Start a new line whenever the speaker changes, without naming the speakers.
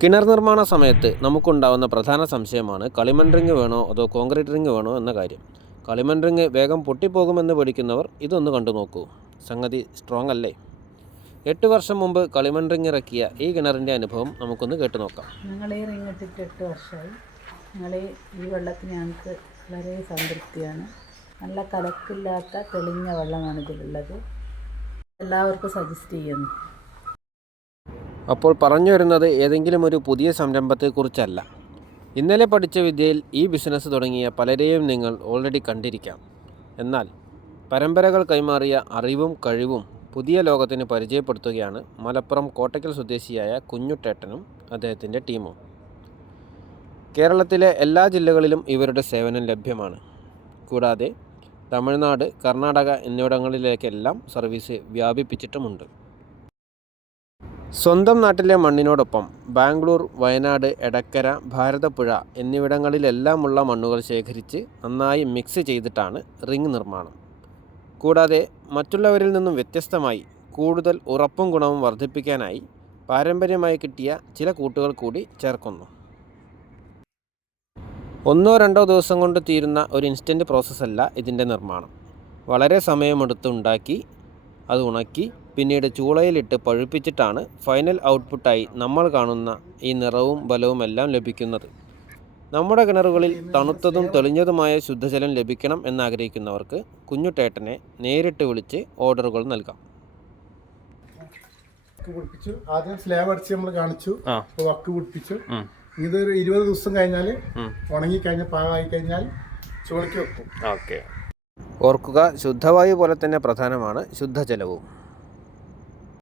കിണർ നിർമ്മാണ സമയത്ത് നമുക്കുണ്ടാവുന്ന പ്രധാന സംശയമാണ് കളിമൺ റിങ് വേണോ അതോ കോൺക്രീറ്റ് റിങ് വേണോ എന്ന കാര്യം. കളിമൺ റിങ് വേഗം പൊട്ടിപ്പോകുമെന്ന് പഠിക്കുന്നവർ ഇതൊന്ന് കണ്ടു നോക്കൂ. സംഗതി സ്ട്രോങ് അല്ലേ? എട്ട് വർഷം മുമ്പ് കളിമൺ റിങ് ഇറക്കിയ ഈ കിണറിന്റെ അനുഭവം നമുക്കൊന്ന് കേട്ടു നോക്കാം.
ഞങ്ങൾ ഈ റിങ് ഇട്ടിട്ട് എട്ട് വർഷമായി. ഞങ്ങൾ ഈ വെള്ളത്തിന് ഞങ്ങൾക്ക് വളരെ സംതൃപ്തിയാണ്. നല്ല കലക്കില്ലാത്ത തെളിഞ്ഞ വെള്ളമാണ് ഇതിലുള്ളത്. എല്ലാവർക്കും സജസ്റ്റ് ചെയ്യുന്നു.
അപ്പോൾ പറഞ്ഞു വരുന്നത് ഏതെങ്കിലും ഒരു പുതിയ സംരംഭത്തെക്കുറിച്ചല്ല. ഇന്നലെ പഠിച്ച വിദ്യയിൽ ഈ ബിസിനസ് തുടങ്ങിയ പലരെയും നിങ്ങൾ ഓൾറെഡി കണ്ടിരിക്കാം. എന്നാൽ പരമ്പരകൾ കൈമാറിയ അറിവും കഴിവും പുതിയ ലോകത്തിന് പരിചയപ്പെടുത്തുകയാണ് മലപ്പുറം കോട്ടയ്ക്കൽ സ്വദേശിയായ കുഞ്ഞുട്ടേട്ടനും അദ്ദേഹത്തിന്റെ ടീമും. കേരളത്തിലെ എല്ലാ ജില്ലകളിലും ഇവരുടെ സേവനം ലഭ്യമാണ്. കൂടാതെ തമിഴ്നാട് കർണാടക എന്നിവിടങ്ങളിലേക്കെല്ലാം സർവീസ് വ്യാപിപ്പിച്ചിട്ടുമുണ്ട്. സ്വന്തം നാട്ടിലെ മണ്ണിനോടൊപ്പം ബാംഗ്ലൂർ വയനാട് എടക്കര ഭാരതപ്പുഴ എന്നിവിടങ്ങളിലെല്ലാമുള്ള മണ്ണുകൾ ശേഖരിച്ച് നന്നായി മിക്സ് ചെയ്തിട്ടാണ് റിങ് നിർമ്മാണം. കൂടാതെ മറ്റുള്ളവരിൽ നിന്നും വ്യത്യസ്തമായി കൂടുതൽ ഉറപ്പും ഗുണവും വർദ്ധിപ്പിക്കാനായി പാരമ്പര്യമായി കിട്ടിയ ചില കൂട്ടുകൾ കൂടി ചേർക്കുന്നു. ഒന്നോ രണ്ടോ ദിവസം കൊണ്ട് തീരുന്ന ഒരു ഇൻസ്റ്റന്റ് പ്രോസസ്സല്ല ഇതിന്റെ നിർമ്മാണം. വളരെ സമയമെടുത്ത് ഉണ്ടാക്കി അത് ഉണക്കി പിന്നീട് ചൂളയിലിട്ട് പഴുപ്പിച്ചിട്ടാണ് ഫൈനൽ ഔട്ട്പുട്ടായി നമ്മൾ കാണുന്ന ഈ നിറവും ബലവും എല്ലാം ലഭിക്കുന്നത്. നമ്മുടെ കിണറുകളിൽ തണുത്തതും തെളിഞ്ഞതുമായ ശുദ്ധജലം ലഭിക്കണം എന്നാഗ്രഹിക്കുന്നവർക്ക് കുഞ്ഞുട്ടേട്ടനെ നേരിട്ട് വിളിച്ച് ഓർഡറുകൾ നൽകാം.
പിടിപ്പിച്ചു ആദ്യം സ്ലാബ് അടിച്ച് നമ്മൾ കാണിച്ചു. വക്ക് പിടിപ്പിച്ചു ഇതൊരു ഇരുപത് ദിവസം കഴിഞ്ഞാൽ ഉണങ്ങി കഴിഞ്ഞാൽ പാകമായി കഴിഞ്ഞാൽ ചുവണിക്ക് വെക്കും.
ഓക്കെ. ഓർക്കുക ശുദ്ധവായു പോലെ തന്നെ പ്രധാനമാണ് ശുദ്ധജലവും.